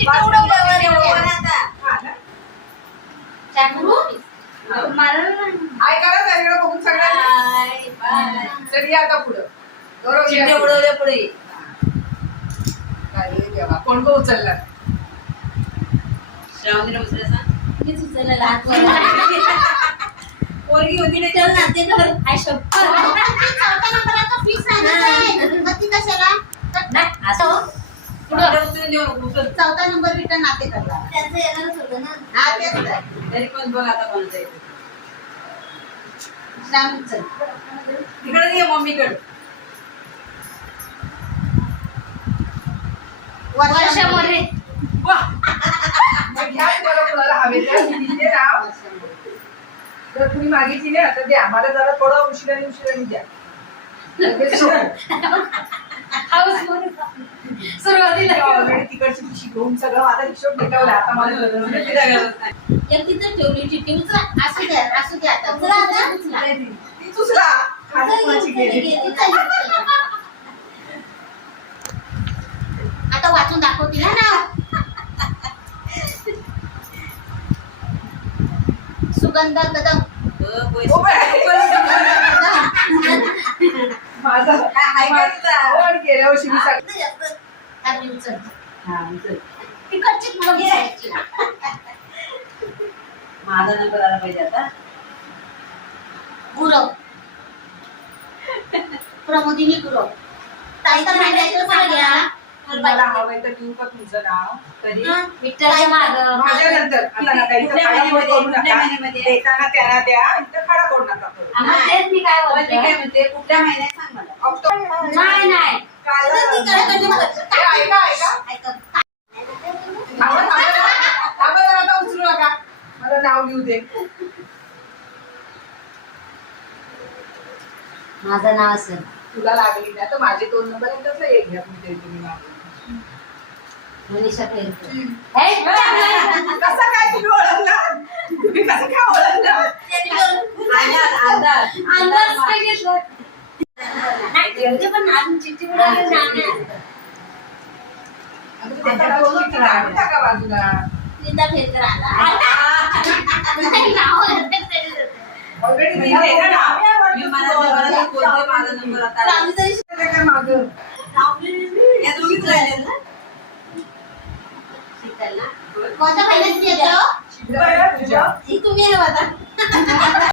चिट्टी उडवल्यावर आता चाकरू ऐका ना सगळं बघून सगळ्यांना चल या आता पुढं चिट्टी उडवल्या पुढे काय देवा कोण को उचलला श्रावणी उचलायचा मीच उचलला लहान पोरगी होती ना चल ना ते घर आय शप्पथ चौथा नंबरचा फिक्स आहे गती कशाला नाही असं पुढे उचलून देऊ नको चौथा नंबर रिटर्न नाते करला त्याचं येणारच होतं ना हा तेच आहे तरी पण बघ आता कोणचं आहे श्रावणी चल तिकडे ये मम्मीकडे वर्षा मोरे घ्या तुम्हाला कोणाला हवे ते नाव जर तुम्ही मागितली ना तर द्या मला जरा थोडं उशिराने द्या सुरुवातीला ऑलरेडी तिकडची पिशी घेऊन सगळं माझा हिशोब भेटावला आता मला तिथं ठेवली चिठ्ठी उचला असू द्या आता उचला ती दुसरा खाली कोणाची गेली आता वाचून दाखवतील ना सुगंध कदम माझा गेल्या वर्षी मी माझा नंबर आला पाहिजे आता गुरव प्रमोदिनी गुरव ताईचा घ्या मला हवंय तर देऊ का तुमचं नाव तरी विठ्ठलच्या मागं माझ्या नंतर आता नका इथं खाडा करू नका देताना त्यांना द्या इथं खाडा करू नका तेच मी काय म्हणते कुठल्या महिन्यात सांग मला ऑक्टोबर नाही ऐका आता उचलू नका मला नाव लिहू दे माझं नाव असेल तुला लागली ना तर माझे 2 नंबर आहेत तसं एक घ्या तुम्ही मागून मनीषा कसं काय तुम्ही ओळखला तुम्ही कसं काय ओळखला पण अजून चिठ्ठी टाका बाजूला ऑलरेडी मागं कोणत्या महिन्यात तुझ्या तुम्ही